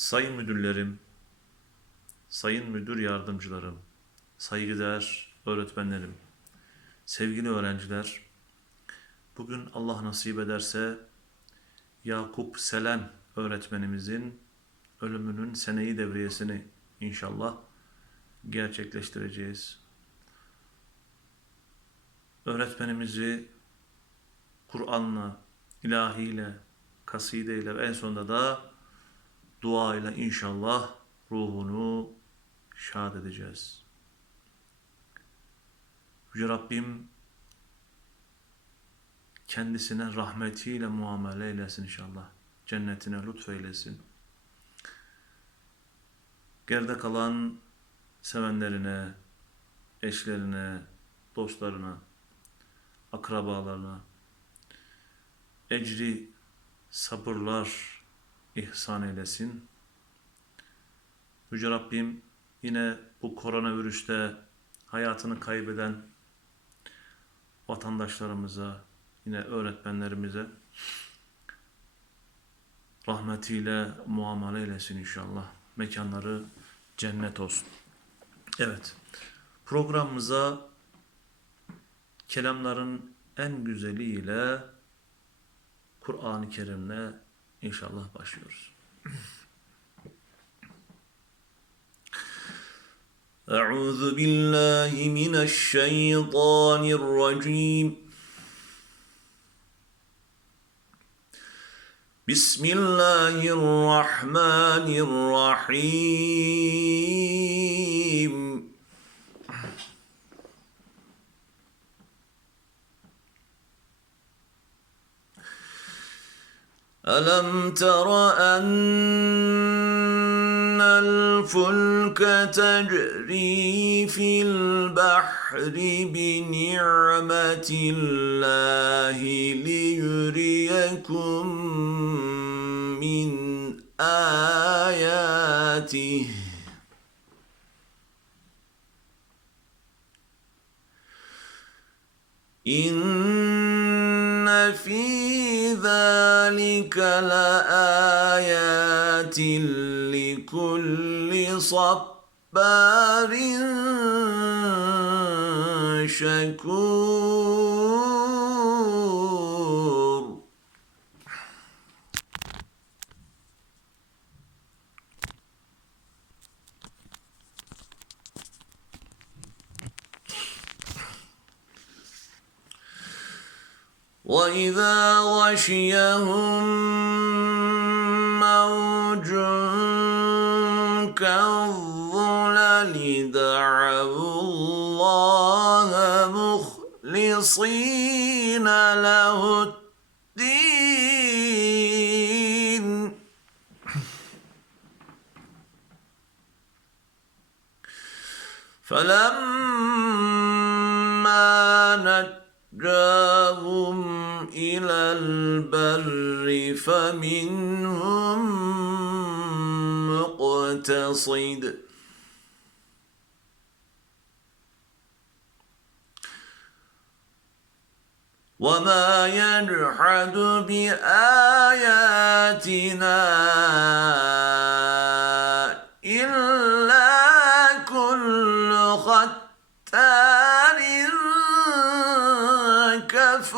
Sayın müdürlerim, sayın müdür yardımcılarım, saygıdeğer öğretmenlerim, sevgili öğrenciler, bugün Allah nasip ederse Yakup Selen öğretmenimizin ölümünün seneyi devriyesini inşallah gerçekleştireceğiz. Öğretmenimizi Kur'an'la, ilahiyle, kasideyle ve en sonunda da dua ile inşallah ruhunu şad edeceğiz. Yüce Rabbim kendisine rahmetiyle muamele eylesin inşallah. Cennetine lütfeylesin. Geride kalan sevenlerine, eşlerine, dostlarına, akrabalarına ecri sabırlar ihsan eylesin. Yüce Rabbim yine bu koronavirüste hayatını kaybeden vatandaşlarımıza, yine öğretmenlerimize rahmetiyle muamele eylesin inşallah. Mekanları cennet olsun. Evet, programımıza kelamların en güzeliyle Kur'an-ı Kerim'le inşallah başlıyoruz. أعوذ بالله من الشيطان الرجيم بسم الله الرحمن الرحيم ألم تر أن الفلك تجري في البحر بنعمة الله ليريكم من آياته؟ إن ذلك لآيات لكل صبار شكور. وإذا غشيهم موج كالظلل دعوا الله مخلصين له الدين فلما نجاهم إلى البر فمنهم مقتصد. وما يجحد بآياتنا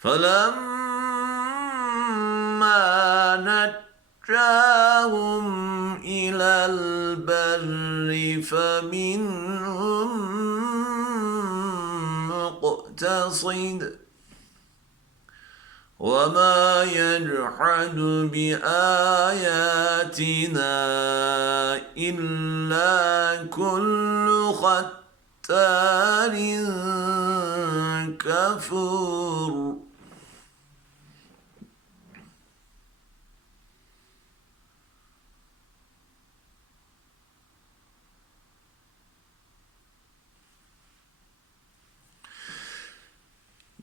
فلما نجاهم إلى البر فمنهم مقتصد وما يجحد بآياتنا إلا كل ختار كفور.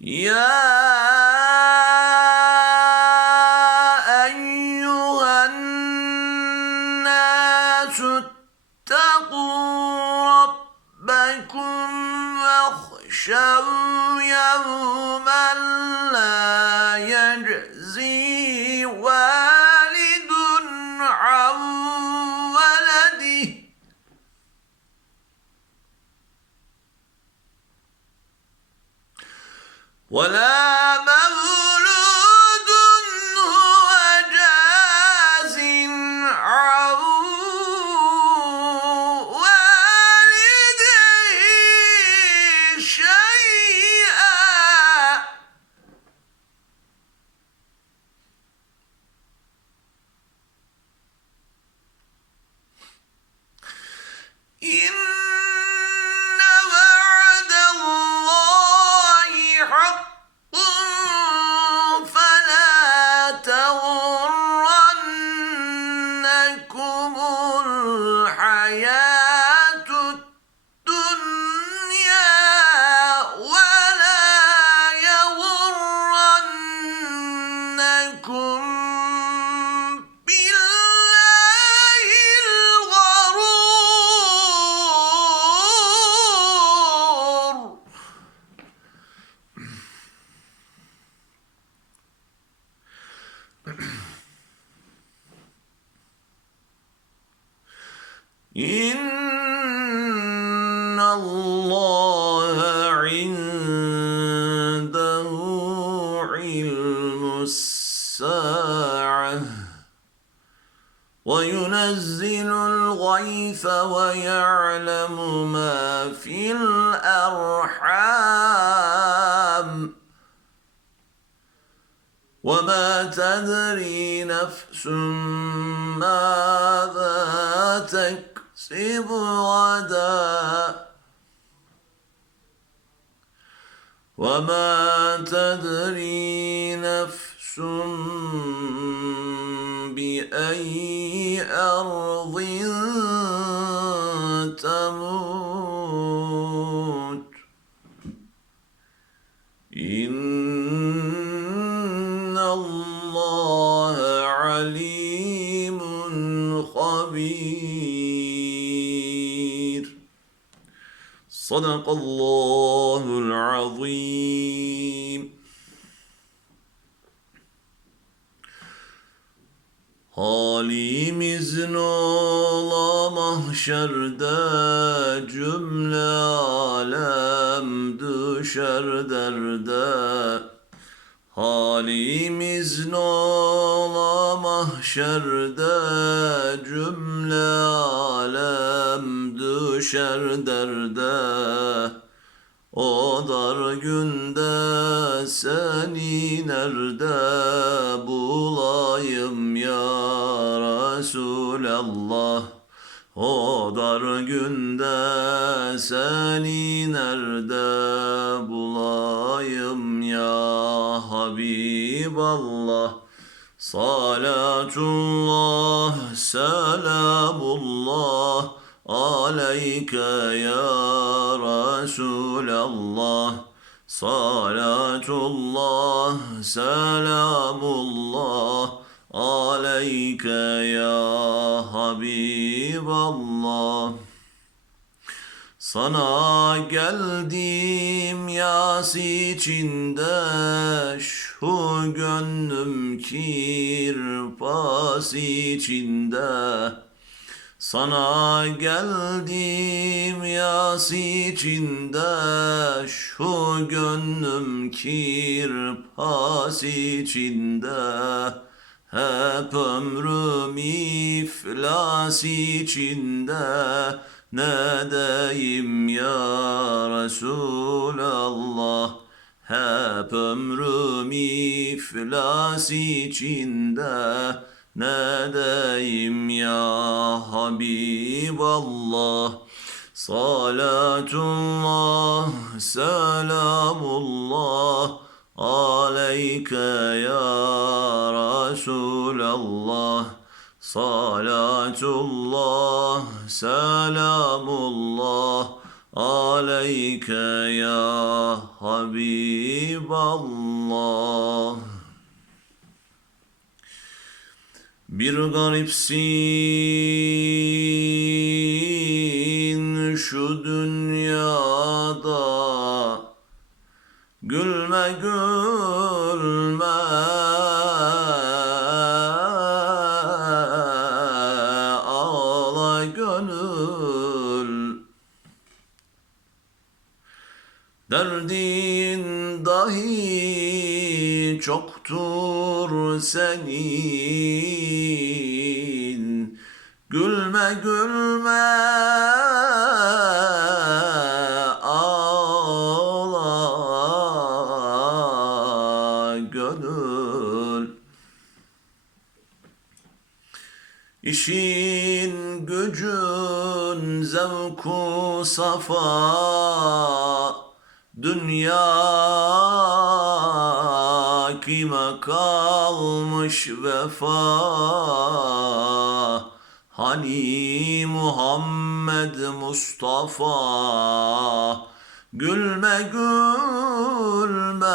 يا يغرنكم الأرحام. وما تدري نفس ماذا تكسب غدا. وما تدري نفس بأي أرض خبير صدق الله العظيم Halimizin ola mahşerde cümle alem düşer derde Halimizin ola mahşerde cümle alem düşer derde. O dar günde seni nerede bulayım ya Resulallah? O dar günde seni nerede bulayım ya Habiballah Salatullah, selamullah aleyke ya Resulallah. Salatullah, selamullah aleyke ya Habiballah. Sana geldim yas içinde şu gönlüm kirpas içinde. Sana geldim yas içinde şu gönlüm kirpas içinde. Hep ömrüm iflas içinde ne deyim ya Resulallah hep ömrüm iflas içinde. Ne deyim ya Habiballah Salatullah, selamullah aleyke ya Resulallah Salatullah, selamullah aleyke ya Habiballah. Bir garipsin şu dünyada Gülme gül senin. Gülme gülme ağla gönül. İşin gücün zevku safa Dünya kime kalmış vefa. Hani Muhammed Mustafa? Gülme gülme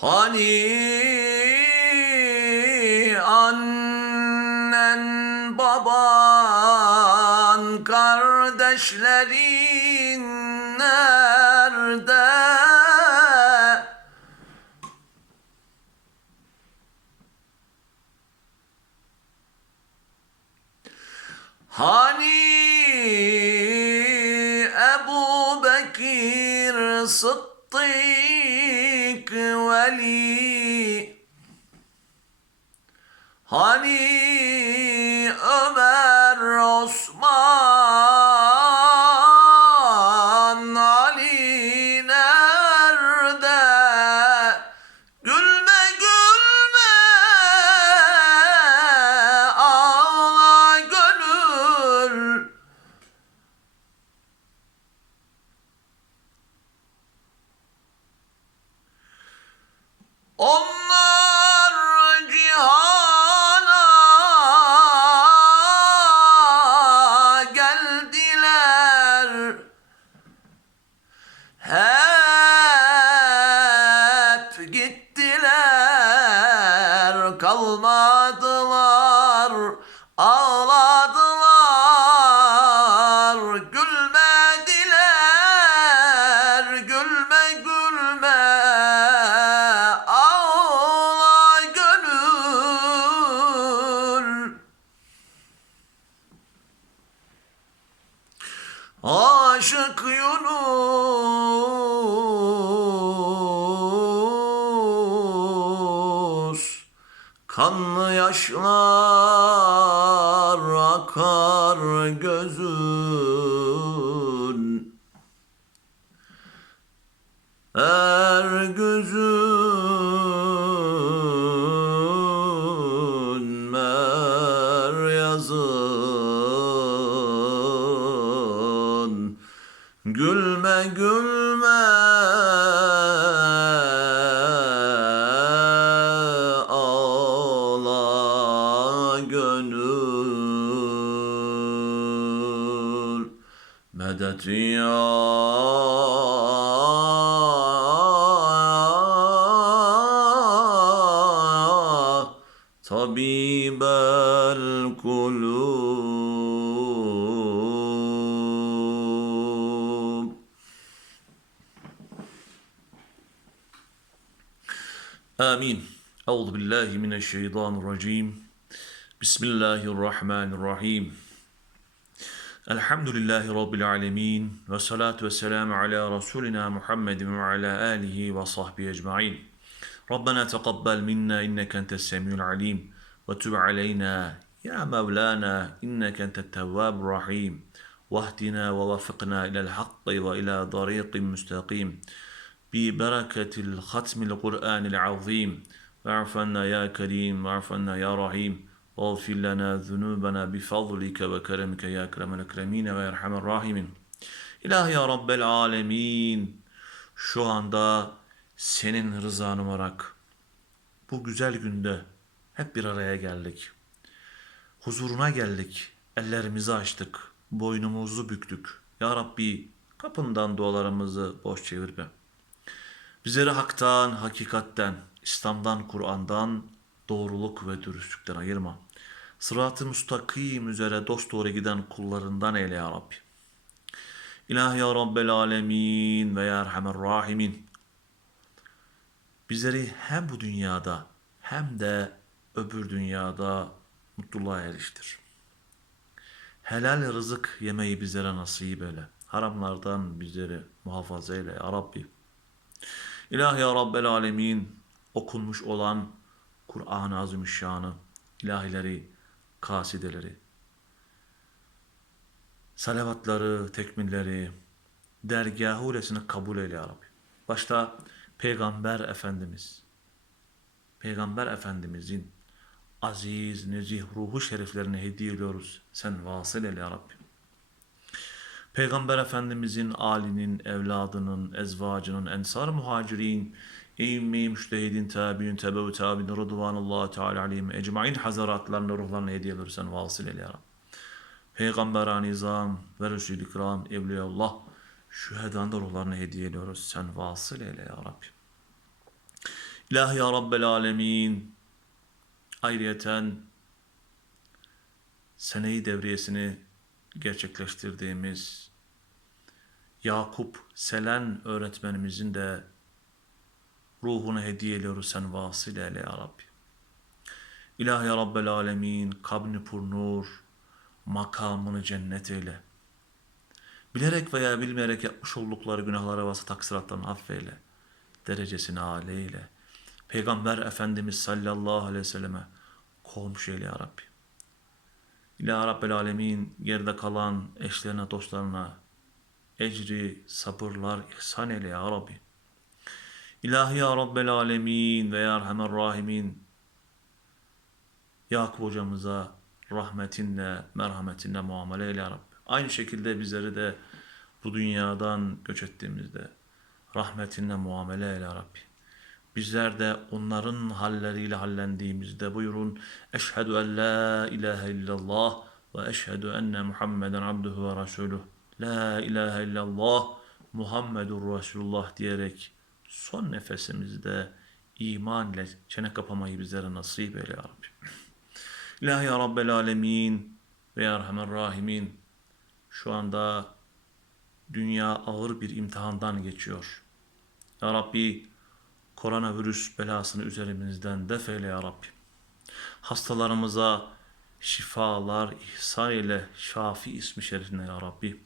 Hani annen baban kardeşlerin Hani kalmadılar. Ağladılar Er gözün القلوب آمين أعوذ بالله من الشيطان الرجيم بسم الله الرحمن الرحيم الحمد لله رب العالمين والصلاة والسلام على رسولنا محمد وعلى آله وصحبه أجمعين ربنا تقبل منا إنك أنت السميع العليم وتب علينا يا مولانا إنك أنت التواب الرحيم واهدنا ووفقنا إلى الحق وإلى طريق مستقيم ببركة الختم القرآن العظيم واعف عنا يا كريم واعف عنا يا رحيم واغفر لنا ذنوبنا بفضلك وكرمك يا أكرم الأكرمين ve erhamer rahimin. İlahi ya Rabbel Alemin. Şu anda senin rızanı umarak bu güzel günde hep bir araya geldik. Huzuruna geldik. Ellerimizi açtık. Boynumuzu büktük. Ya Rabbi kapından dualarımızı boş çevirme. Bizleri haktan, hakikatten, İslam'dan, Kur'an'dan, doğruluk ve dürüstlükten ayırma. Sırat-ı müstakim üzere dost doğru giden kullarından eyle ya Rabbi. İlahi ya Rabbel Alemin ve ya Erhamer Rahimin. Bizleri hem bu dünyada hem de öbür dünyada mutluluğa eriştir. Helal rızık yemeyi bizlere nasip eyle. Haramlardan bizleri muhafaza eyle ya Rabbi. İlahi ya Rabbel Alemin okunmuş olan Kur'an-ı Azimüşşan'ı, ilahileri, kasideleri, salavatları, tekmilleri, dergâh ulesini kabul eyle ya Rabbi. Başta Peygamber Efendimiz, Peygamber Efendimizin aziz, nezih ruhu şeriflerine hediye ediyoruz. Sen vasıl eyle ya Rabbi. Peygamber Efendimizin alinin, evladının, ezvacının, ensar muhacirin, İmmi, müştehidin, tabiün, tebevi, tabiün, rıdvanullah teala aleyhim, ecmain hazaratlarını, ruhlarını hediye ediyoruz. Sen vasıl eyle ya Rabbi. Peygamber nizam ve Resul-i İkram, Evliyaullah, şühedan da ruhlarını hediye ediyoruz. Sen vasıl eyle ya Rabbi. İlahi ya Rabbel Alemin, ayrıyeten seneyi devriyesini gerçekleştirdiğimiz Yakup Selen öğretmenimizin de ruhunu hediye ediyoruz sen vasıl eyle ya Rabbi. İlahi ya Rabbel Alemin, kabni pur nur, makamını cennet eyle. Bilerek veya bilmeyerek yapmış oldukları günahlara varsa taksiratlarını affeyle. Derecesini eyle. Peygamber Efendimiz sallallahu aleyhi ve selleme komşu eyle ya Rabbi. İlahi Rabbel Alemin geride kalan eşlerine, dostlarına ecri, sabırlar ihsan eyle ya Rabbi. İlahi ya Rabbel Alemin ve ya Erhamer Rahimin Yakup hocamıza rahmetinle, merhametinle muamele eyle ya Rabbi. Aynı şekilde bizleri de bu dünyadan göç ettiğimizde rahmetinle muamele eyle ya Rabbi. Bizler de onların halleriyle hallendiğimizde buyurun Eşhedü en la ilahe illallah ve eşhedü enne Muhammeden abduhu ve resuluh. La ilahe illallah Muhammedur Resulullah diyerek son nefesimizde iman ile çene kapamayı bizlere nasip eyle ya Rabbi. İlahi ya Rabbel Alemin ve ya Erhamer Rahimin şu anda dünya ağır bir imtihandan geçiyor. Ya Rabbi koronavirüs belasını üzerimizden def eyle ya Rabbi. Hastalarımıza şifalar ihsan ile şafi ismi şerifine ya Rabbi.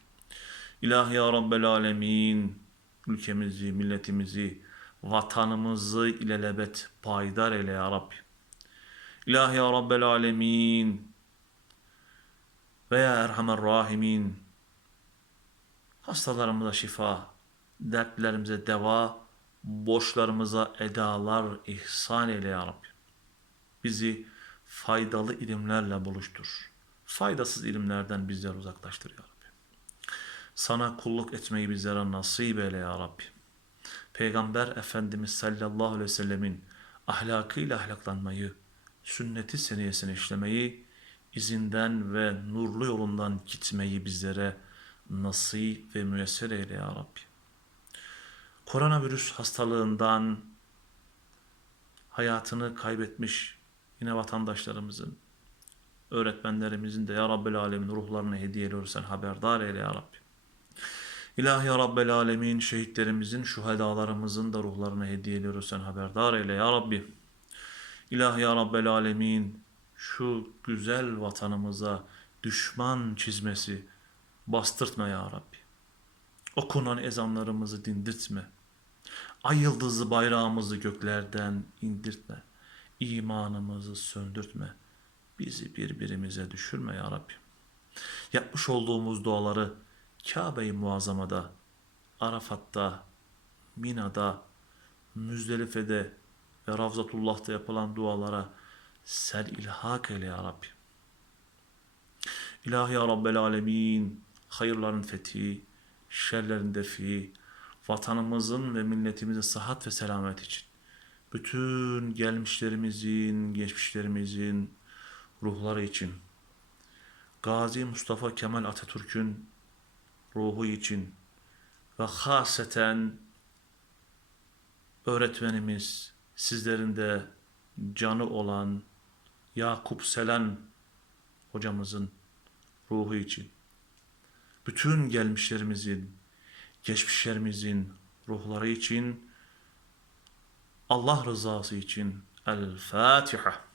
İlahi ya Rabbel Alemin ülkemizi, milletimizi, vatanımızı ilelebet payidar eyle ya Rabbi. İlahi ya Rabbel Alemin ve ya Erhamer Rahimin hastalarımıza şifa, dertlerimize deva, borçlarımıza edalar ihsan eyle ya Rabbi. Bizi faydalı ilimlerle buluştur. Faydasız ilimlerden bizleri uzaklaştır ya Rabbi. Sana kulluk etmeyi bizlere nasip eyle ya Rabbi. Peygamber Efendimiz sallallahu aleyhi ve sellemin ahlakıyla ahlaklanmayı, sünneti seniyesini işlemeyi, izinden ve nurlu yolundan gitmeyi bizlere nasip ve müyesser eyle ya Rabbi. Koronavirüs hastalığından hayatını kaybetmiş yine vatandaşlarımızın, öğretmenlerimizin de ya Rabbel Alemin ruhlarını hediye ediyoruz sen haberdar eyle ya Rabbi. İlahi ya Rabbel Alemin şehitlerimizin, şuhedalarımızın da ruhlarını hediye ediyoruz sen haberdar eyle ya Rabbi. İlahi ya Rabbel Alemin şu güzel vatanımıza düşman çizmesi bastırtma ya Rabbi. Okunan ezanlarımızı dindirtme. Ay yıldızı bayrağımızı göklerden indirtme. İmanımızı söndürtme. Bizi birbirimize düşürme ya Rabbi. Yapmış olduğumuz duaları Kabe-i Muazzama'da, Arafat'ta, Mina'da, Müzdelife'de ve Ravzatullah'ta yapılan dualara Sen ilhak eyle ya Rabbi. İlahi ya Rabbel Alemin, hayırların fethi, şerlerin defi, vatanımızın ve milletimizin sıhhat ve selamet için, bütün gelmişlerimizin, geçmişlerimizin ruhları için, Gazi Mustafa Kemal Atatürk'ün ruhu için ve haseten öğretmenimiz, sizlerin de canı olan Yakup Selen hocamızın ruhu için, bütün gelmişlerimizin, geçmişlerimizin ruhları için, Allah rızası için El Fatiha.